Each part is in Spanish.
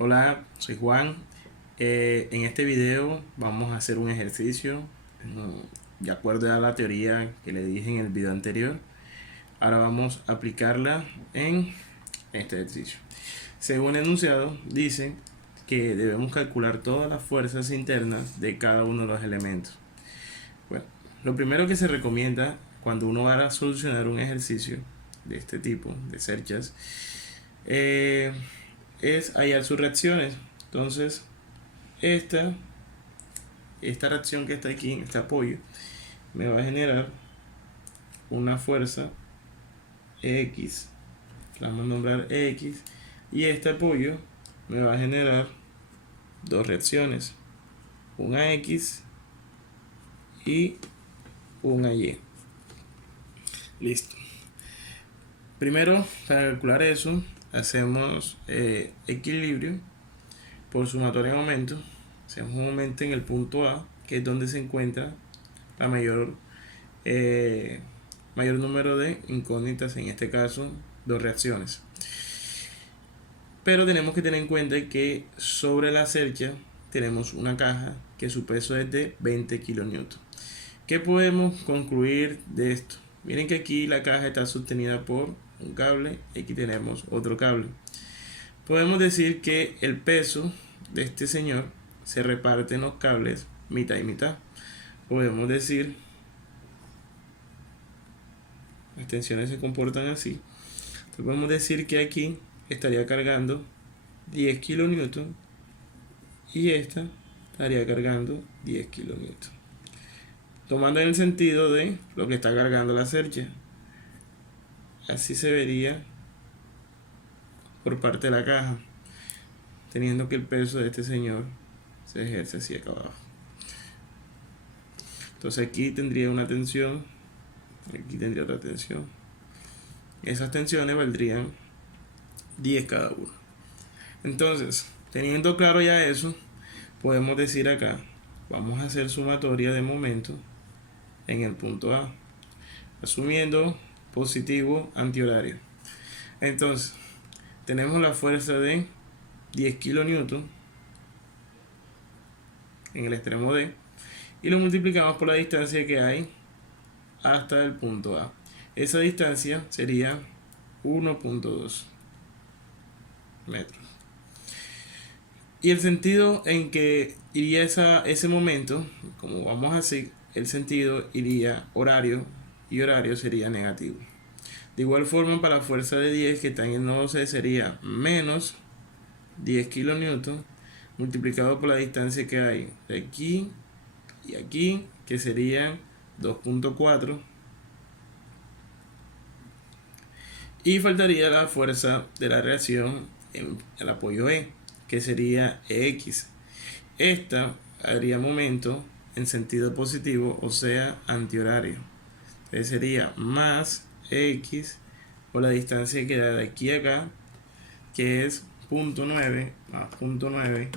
Hola, soy Juan. En este video vamos a hacer un ejercicio de acuerdo a la teoría que le dije en el video anterior. Ahora vamos a aplicarla en este ejercicio. Según el enunciado, dice que debemos calcular todas las fuerzas internas de cada uno de los elementos. Bueno, lo primero que se recomienda cuando uno va a solucionar un ejercicio de este tipo, de cerchas, es hallar sus reacciones. Entonces, esta, esta reacción que está aquí, este apoyo, me va a generar una fuerza X, la vamos a nombrar X, y este apoyo me va a generar dos reacciones, una X y una Y. Listo. Primero, para calcular eso, hacemos equilibrio por sumatoria de momento. Hacemos un momento en el punto A, que es donde se encuentra la mayor número de incógnitas, en este caso dos reacciones. Pero tenemos que tener en cuenta que sobre la cercha tenemos una caja que su peso es de 20 kN. ¿Qué podemos concluir de esto? Miren que aquí la caja está sostenida por un cable y aquí tenemos otro cable. Podemos decir que el peso de este señor se reparte en los cables mitad y mitad. Podemos decir, las tensiones se comportan así. Entonces podemos decir que aquí estaría cargando 10 kN y esta estaría cargando 10 kN. Tomando en el sentido de lo que está cargando la cercha. Así se vería por parte de la caja, teniendo que el peso de este señor se ejerce así acá abajo. Entonces aquí tendría una tensión, aquí tendría otra tensión. Esas tensiones valdrían 10 cada uno. Entonces, teniendo claro ya eso, podemos decir acá, vamos a hacer sumatoria de momento en el punto A, asumiendo positivo antihorario. Entonces, tenemos la fuerza de 10 kN en el extremo D y lo multiplicamos por la distancia que hay hasta el punto A. Esa distancia sería 1.2 metros. Y el sentido en que iría ese momento, como vamos así, el sentido iría horario y horario sería negativo. De igual forma, para la fuerza de 10 que está en el nodo C sería menos 10 kN multiplicado por la distancia que hay de aquí y aquí, que serían 2.4, y faltaría la fuerza de la reacción en el apoyo E, que sería X. Esta haría momento en sentido positivo, o sea, antihorario. Entonces sería más X por la distancia que da de aquí a acá, que es 0.9 más 0.9,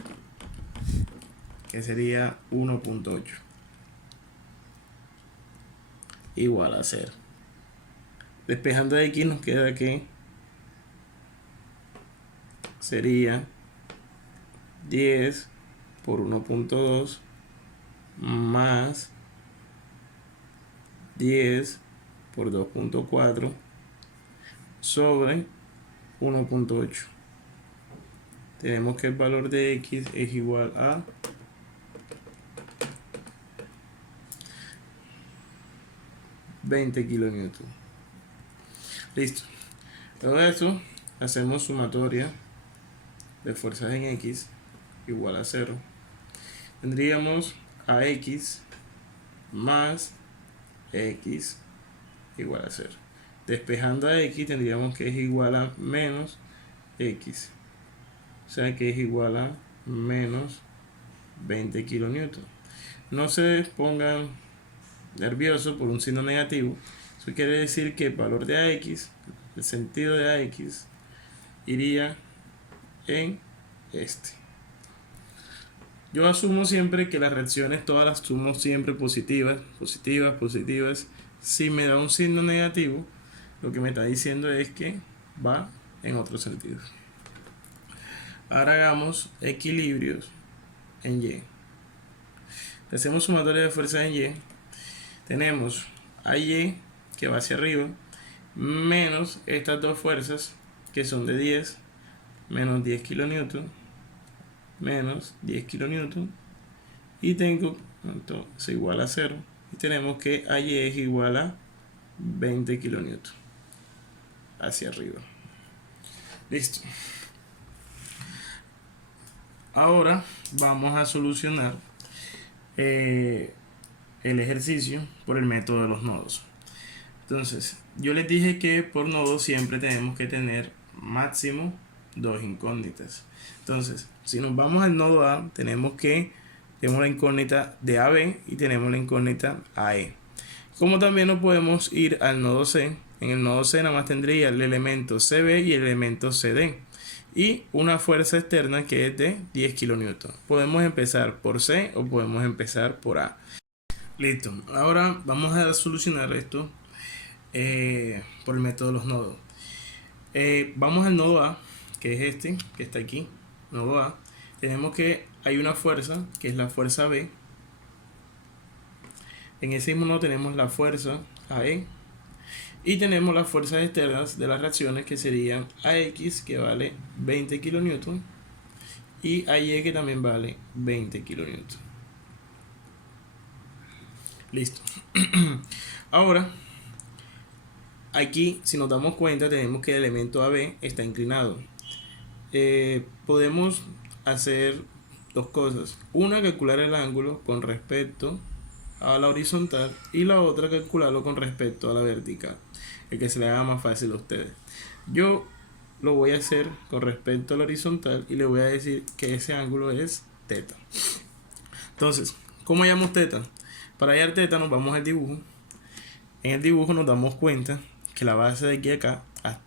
que sería 1.8, igual a 0. Despejando de aquí nos queda que sería 10 por 1.2 más 10 por 2.4 sobre 1.8. Tenemos que el valor de X es igual a 20 kN. Listo. Todo eso hacemos sumatoria de fuerzas en X igual a 0. Tendríamos a X más X igual a 0. Despejando a X tendríamos que es igual a menos X. O sea que es igual a menos 20 kN. No se pongan nerviosos por un signo negativo. Eso quiere decir que el valor de AX, el sentido de AX, iría en este. Yo asumo siempre que las reacciones todas las asumo siempre positivas, positivas, positivas. Si me da un signo negativo, lo que me está diciendo es que va en otro sentido. Ahora hagamos equilibrios en Y. Hacemos sumatoria de fuerzas en Y. Tenemos a Y que va hacia arriba menos estas dos fuerzas que son de 10 menos 10 kilonewton menos 10 kilonewton y tengo entonces igual a 0 y tenemos que Y es igual a 20 kilonewton hacia arriba. Listo. Ahora vamos a solucionar el ejercicio por el método de los nodos. Entonces, yo les dije que por nodo siempre tenemos que tener máximo dos incógnitas. Entonces, si nos vamos al nodo A, tenemos la incógnita de AB y tenemos la incógnita AE. Como también nos podemos ir al nodo C. En el nodo C nada más tendría el elemento CB y el elemento CD y una fuerza externa que es de 10 kN. Podemos empezar por C o podemos empezar por A. Listo. Ahora vamos a solucionar esto por el método de los nodos. Vamos al nodo A, que es este, que está aquí, nodo A. Tenemos que hay una fuerza, que es la fuerza B. En ese mismo nodo tenemos la fuerza AE. Y tenemos las fuerzas externas de las reacciones, que serían AX, que vale 20 kN, y AY, que también vale 20 kN. Listo. Ahora, aquí, si nos damos cuenta, tenemos que el elemento AB está inclinado. Podemos hacer dos cosas. Una, calcular el ángulo con respecto a la horizontal, y la otra, calcularlo con respecto a la vertical, el que se le haga más fácil a ustedes. Yo lo voy a hacer con respecto a la horizontal y le voy a decir que ese ángulo es teta. Entonces, ¿cómo hallamos teta? Para hallar teta nos vamos al dibujo. En el dibujo nos damos cuenta que la base de aquí a acá,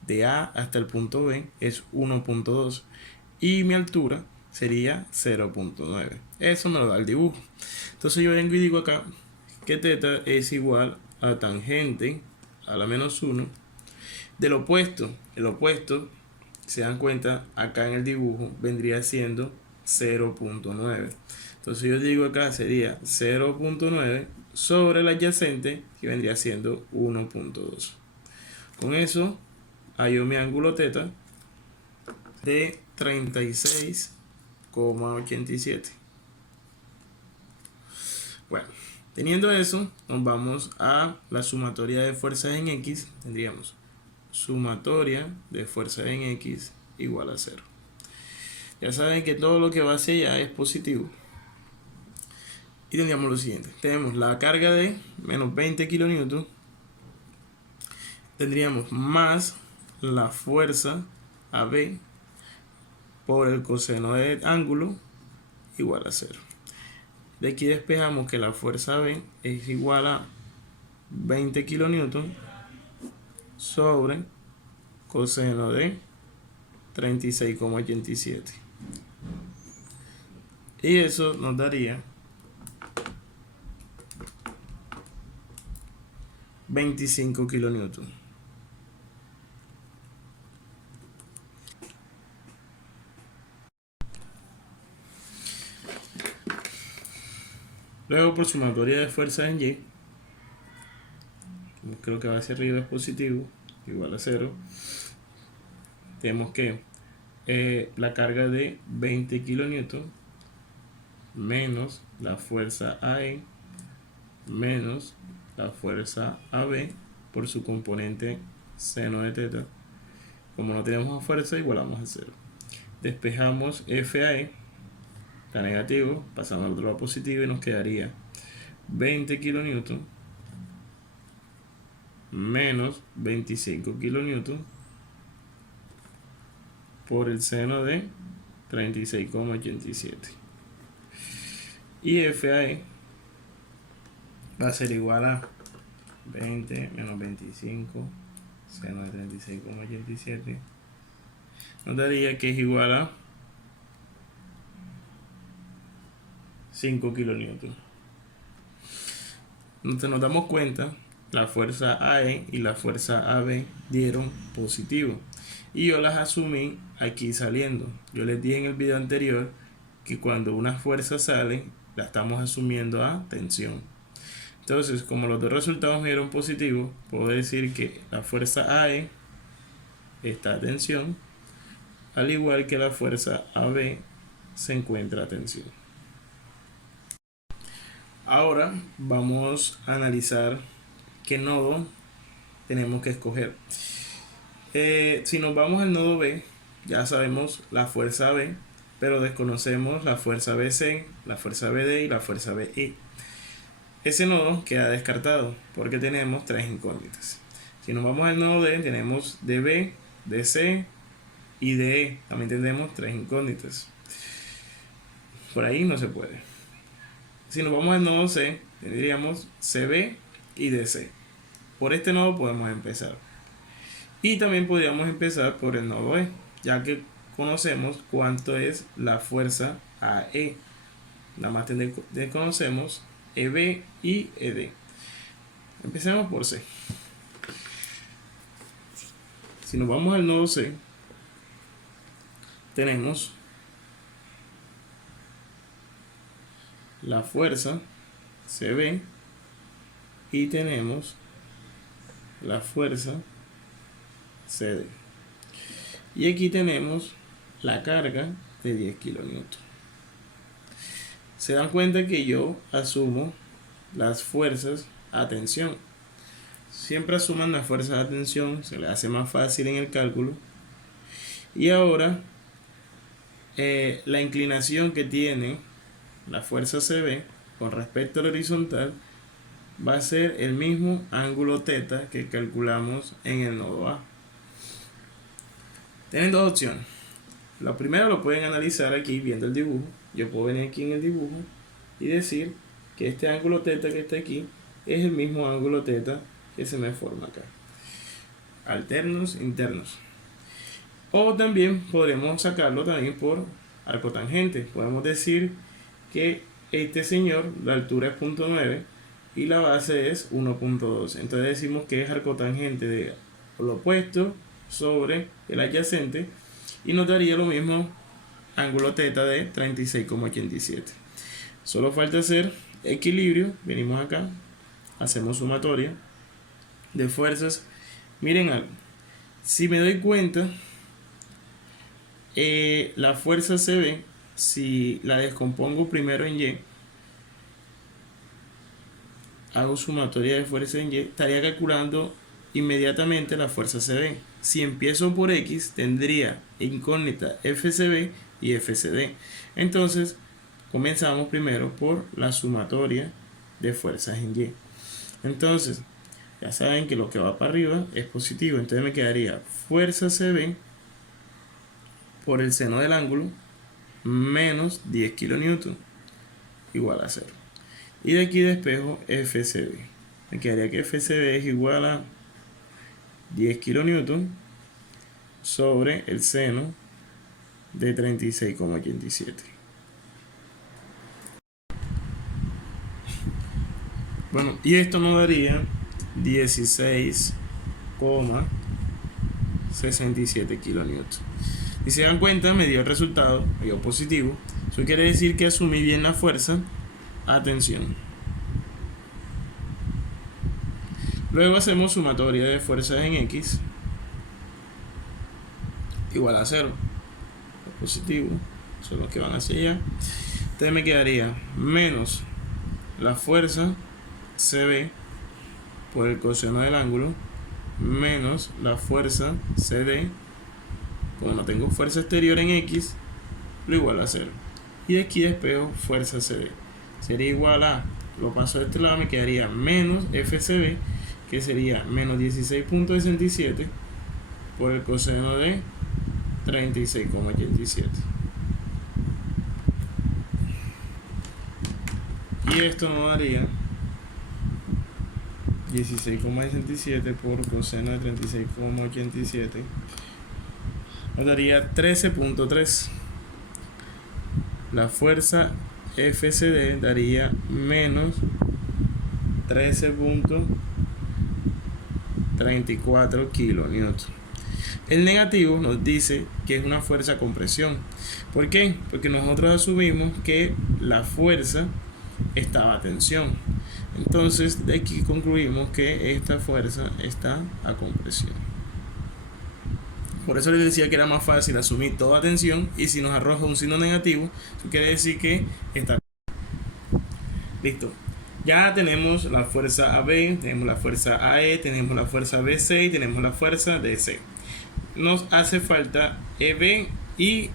de A hasta el punto B, es 1.2 y mi altura sería 0.9. Eso me lo da el dibujo. Entonces yo vengo y digo acá que teta es igual a tangente a la menos 1 del opuesto. El opuesto, se dan cuenta, acá en el dibujo vendría siendo 0.9. Entonces yo digo acá sería 0.9 sobre el adyacente, que vendría siendo 1.2. Con eso hallo mi ángulo teta de 36,87. Bueno, teniendo eso, nos vamos a la sumatoria de fuerzas en X. Tendríamos sumatoria de fuerzas en X igual a 0. Ya saben que todo lo que va hacia allá es positivo. Y tendríamos lo siguiente. Tenemos la carga de menos 20 kN. Tendríamos más la fuerza AB por el coseno del ángulo igual a 0. De aquí despejamos que la fuerza B es igual a 20 kN sobre coseno de 36,87. Y eso nos daría 25 kN. Luego, por sumatoria de fuerzas en Y, creo que va hacia arriba es positivo, igual a 0. Tenemos que la carga de 20 kN menos la fuerza AE menos la fuerza AB por su componente seno de teta. Como no tenemos fuerza, igualamos a 0. Despejamos FAE, está negativo, pasamos al otro lado positivo y nos quedaría 20 kN menos 25 kN por el seno de 36,87. Y FAE va a ser igual a 20 menos 25 seno de 36,87. Nos daría que es igual a 5 kN. Entonces nos damos cuenta la fuerza AE y la fuerza AB dieron positivo. Y yo las asumí aquí saliendo. Yo les dije en el video anterior que cuando una fuerza sale, la estamos asumiendo a tensión. Entonces, como los dos resultados me dieron positivo, puedo decir que la fuerza AE está a tensión, al igual que la fuerza AB se encuentra a tensión. Ahora vamos a analizar qué nodo tenemos que escoger. Si nos vamos al nodo B, ya sabemos la fuerza B, pero desconocemos la fuerza BC, la fuerza BD y la fuerza BI. Ese nodo queda descartado porque tenemos tres incógnitas. Si nos vamos al nodo D, tenemos DB, DC y DE. También tenemos tres incógnitas. Por ahí no se puede. Si nos vamos al nodo C, tendríamos CB y DC. Por este nodo podemos empezar. Y también podríamos empezar por el nodo E, ya que conocemos cuánto es la fuerza AE. Nada más conocemos EB y ED. Empecemos por C. Si nos vamos al nodo C, tenemos la fuerza CB y tenemos la fuerza CD. Y aquí tenemos la carga de 10 kN. Se dan cuenta que yo asumo las fuerzas a tensión. Siempre asuman las fuerzas a tensión, se les hace más fácil en el cálculo. Y ahora la inclinación que tiene la fuerza CB con respecto al horizontal va a ser el mismo ángulo θ que calculamos en el nodo A. Tienen dos opciones. La primera lo pueden analizar aquí viendo el dibujo. Yo puedo venir aquí en el dibujo y decir que este ángulo θ que está aquí es el mismo ángulo θ que se me forma acá. Alternos, internos. O también podremos sacarlo también por arco tangente. Podemos decir que este señor, la altura es 0.9 y la base es 1.2. Entonces decimos que es arco tangente de lo opuesto sobre el adyacente y nos daría lo mismo ángulo θ de 36,87. Solo falta hacer equilibrio. Venimos acá, hacemos sumatoria de fuerzas. Miren algo, si me doy cuenta, la fuerza CB, si la descompongo primero en Y, hago sumatoria de fuerza en Y, estaría calculando inmediatamente la fuerza CB. Si empiezo por X, tendría incógnita FCB y FCD. Entonces, comenzamos primero por la sumatoria de fuerzas en Y. Entonces, ya saben que lo que va para arriba es positivo. Entonces me quedaría fuerza CB por el seno del ángulo menos 10 kN igual a 0. Y de aquí despejo FCB. Me quedaría que FCB es igual a 10 kN sobre el seno de 36,87. Bueno, y esto nos daría 16,67 kN. Si se dan cuenta, me dio el resultado, me dio positivo. Eso quiere decir que asumí bien la fuerza a tensión. Luego hacemos sumatoria de fuerzas en X igual a 0. Es positivo, son los que van hacia allá. Entonces me quedaría menos la fuerza CB por el coseno del ángulo menos la fuerza CD. Como no tengo fuerza exterior en X, lo igual a 0. Y aquí despejo fuerza CD. Sería igual a, lo paso de este lado, me quedaría menos FCB, que sería menos 16,67 por el coseno de 36,87. Y esto nos daría 16,67 por coseno de 36,87. Nos daría 13,3. La fuerza FCD daría menos 13,3 34 kilonewton. El negativo nos dice que es una fuerza a compresión. ¿Por qué? Porque nosotros asumimos que la fuerza estaba a tensión. Entonces de aquí concluimos que esta fuerza está a compresión. Por eso les decía que era más fácil asumir toda tensión, y si nos arroja un signo negativo, eso quiere decir que está. Listo. Ya tenemos la fuerza AB, tenemos la fuerza AE, tenemos la fuerza BC y tenemos la fuerza DC. Nos hace falta EB y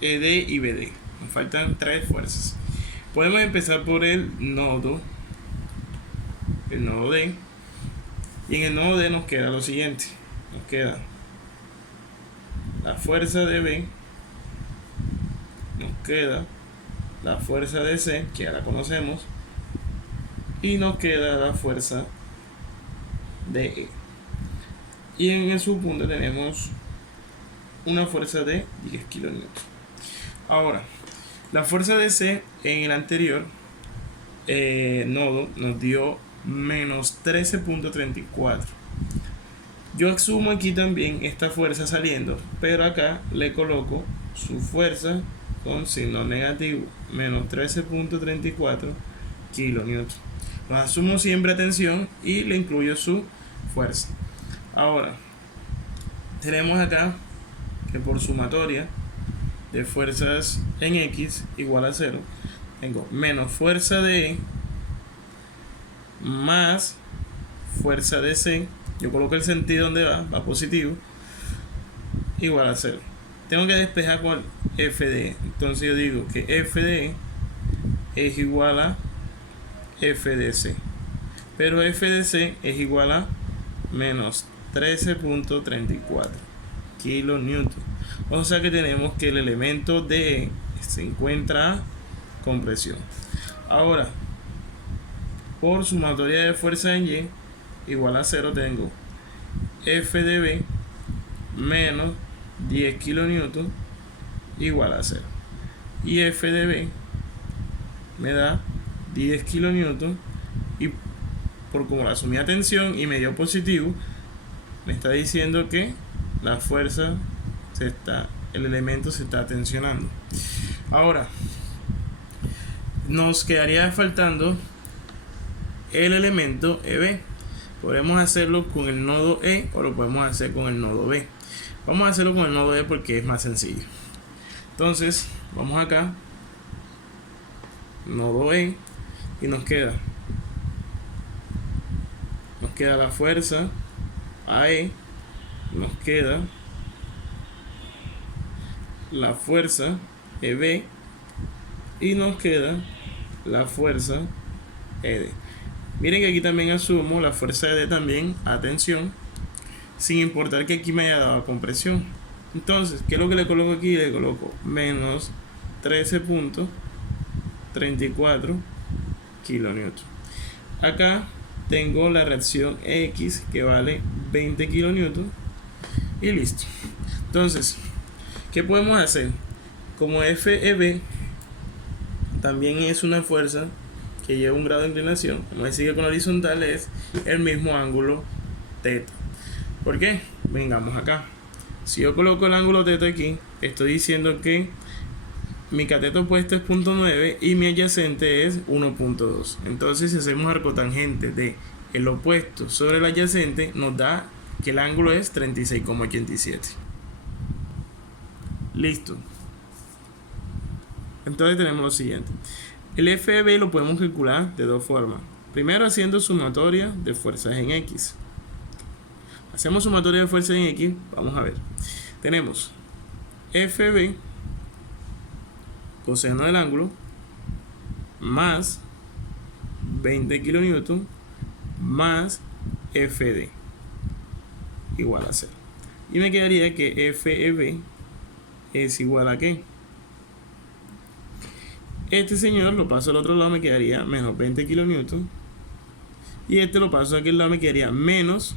ED y BD. Nos faltan 3 fuerzas. Podemos empezar por el nodo D. Y en el nodo D nos queda lo siguiente. Nos queda la fuerza de B, nos queda la fuerza de C, que ya la conocemos, y nos queda la fuerza de E. Y en su punto tenemos una fuerza de 10 kN. Ahora, la fuerza de C en el anterior nodo nos dio menos 13.34. Yo asumo aquí también esta fuerza saliendo, pero acá le coloco su fuerza con signo negativo, menos 13.34 kN. Lo asumo siempre a tensión y le incluyo su fuerza. Ahora, tenemos acá que por sumatoria de fuerzas en X igual a 0, tengo menos fuerza de E más fuerza de C. Yo coloco el sentido donde va positivo, igual a 0. Tengo que despejar con F de E. Entonces yo digo que F de E es igual a F de C. Pero F de C es igual a menos 13.34 kilonewton. O sea que tenemos que el elemento de E se encuentra a compresión. Ahora, por sumatoria de fuerza en Y igual a 0, tengo F de B menos 10 kilonewton igual a 0. Y F de B me da 10 kilonewton, y por como la asumí a tensión y me dio positivo, me está diciendo que la fuerza el elemento se está tensionando. Ahora, nos quedaría faltando el elemento EB. Podemos hacerlo con el nodo E o lo podemos hacer con el nodo B. Vamos a hacerlo con el nodo E porque es más sencillo. Entonces, vamos acá, nodo E, y nos queda la fuerza AE, nos queda la fuerza EB y nos queda la fuerza ED. Miren que aquí también asumo la fuerza ED también a tensión, sin importar que aquí me haya dado compresión. Entonces, ¿qué es lo que le coloco aquí? Le coloco menos 13.34 kilonewton. Acá tengo la reacción X que vale 20 kilonewton y listo. Entonces, ¿qué podemos hacer? Como FEB también es una fuerza que lleva un grado de inclinación, como decir que con la horizontal es el mismo ángulo teta. ¿Por qué? Vengamos acá. Si yo coloco el ángulo teta aquí, estoy diciendo que mi cateto opuesto es 0.9 y mi adyacente es 1.2. Entonces, si hacemos arcotangente de el opuesto sobre el adyacente, nos da que el ángulo es 36,87. Listo. Entonces tenemos lo siguiente. El FEB lo podemos calcular de dos formas. Primero, haciendo sumatoria de fuerzas en X. Hacemos sumatoria de fuerzas en X. Vamos a ver. Tenemos FB, coseno del ángulo, más 20 kilonewton más FD igual a 0. Y me quedaría que FEB es igual a ¿qué? Este señor lo paso al otro lado, me quedaría menos 20 kilonewton. Y este lo paso aquí al lado, me quedaría menos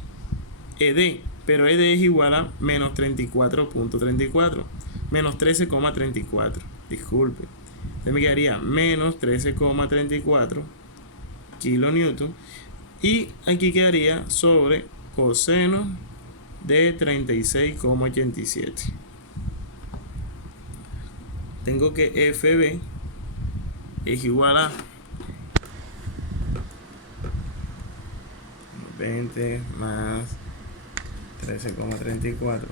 ED. Pero ED es igual a menos 34.34. Menos 13,34. Disculpe. Entonces me quedaría menos 13,34 kilonewton. Y aquí quedaría sobre coseno de 36,87. Tengo que FB es igual a 20 más 13,34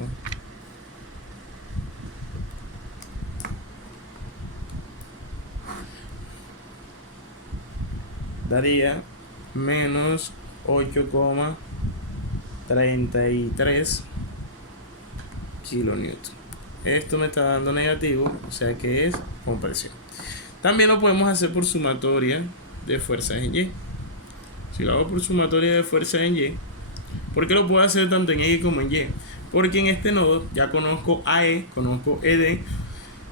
daría menos 8,33 kilonewton. Esto me está dando negativo, o sea que es compresión. También lo podemos hacer por sumatoria de fuerzas en Y. Si lo hago por sumatoria de fuerzas en Y, ¿por qué lo puedo hacer tanto en X como en Y? Porque en este nodo ya conozco AE, conozco ED,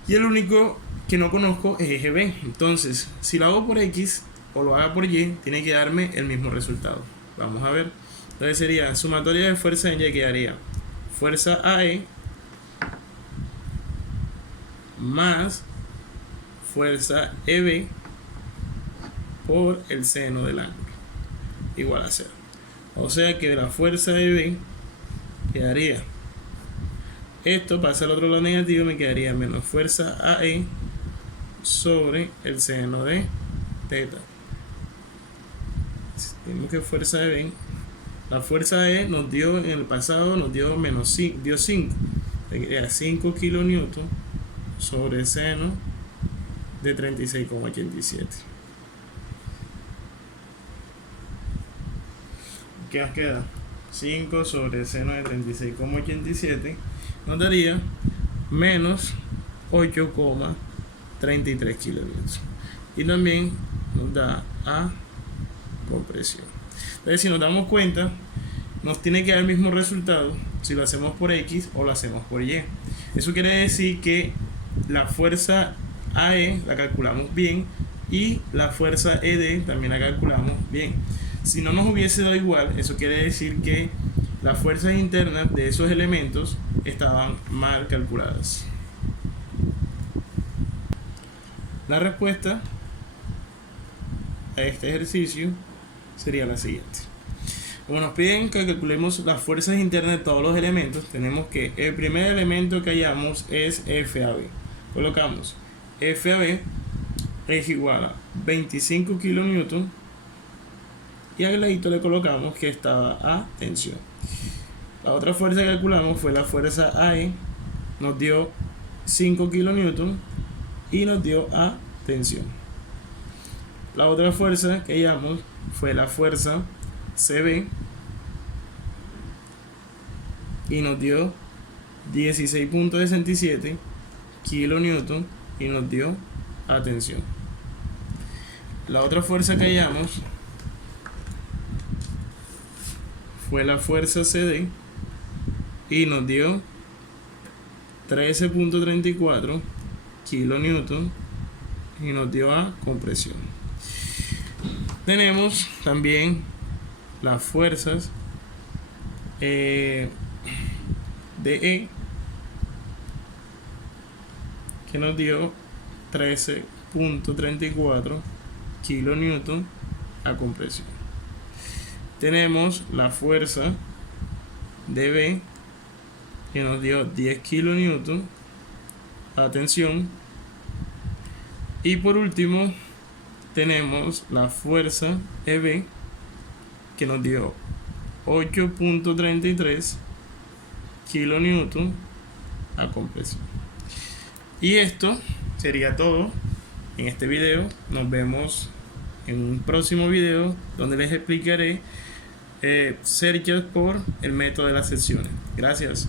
y el único que no conozco es eje B. Entonces, si lo hago por X o lo hago por Y, tiene que darme el mismo resultado. Vamos a ver. Entonces sería sumatoria de fuerza en Y, que daría fuerza AE más fuerza EB por el seno del ángulo, igual a 0. O sea que de la fuerza EB quedaría, esto pasa al otro lado negativo, me quedaría menos fuerza AE sobre el seno de teta. Tenemos que fuerza EB, la fuerza E nos dio en el pasado, nos dio menos 5, dio 5, sería 5 kilonewton sobre seno de 36,87. ¿Qué nos queda? 5 sobre seno de 36,87 nos daría menos 8,33 kilonewton. Y también nos da a compresión. Entonces, si nos damos cuenta, nos tiene que dar el mismo resultado si lo hacemos por X o lo hacemos por Y. Eso quiere decir que la fuerza AE la calculamos bien y la fuerza ED también la calculamos bien. Si no nos hubiese dado igual, eso quiere decir que las fuerzas internas de esos elementos estaban mal calculadas. La respuesta a este ejercicio sería la siguiente. Como nos piden que calculemos las fuerzas internas de todos los elementos, tenemos que el primer elemento que hallamos es FAB. Colocamos FAB es igual a 25 kilonewton y al ladito le colocamos que estaba a tensión. La otra fuerza que calculamos fue la fuerza AE, nos dio 5 kilonewton y nos dio a tensión. La otra fuerza que hallamos fue la fuerza CB y nos dio 16,67 kilonewton y nos dio a tensión. La otra fuerza que hallamos fue la fuerza CD y nos dio 13,34 kilonewton y nos dio a compresión. Tenemos también las fuerzas de E, que nos dio 13,34 kilonewton a compresión. Tenemos la fuerza de B, que nos dio 10 kilonewton a tensión. Y por último tenemos la fuerza EB, que nos dio 8,33 kilonewton a compresión. Y esto sería todo en este video. Nos vemos en un próximo video donde les explicaré cercas por el método de las secciones. Gracias.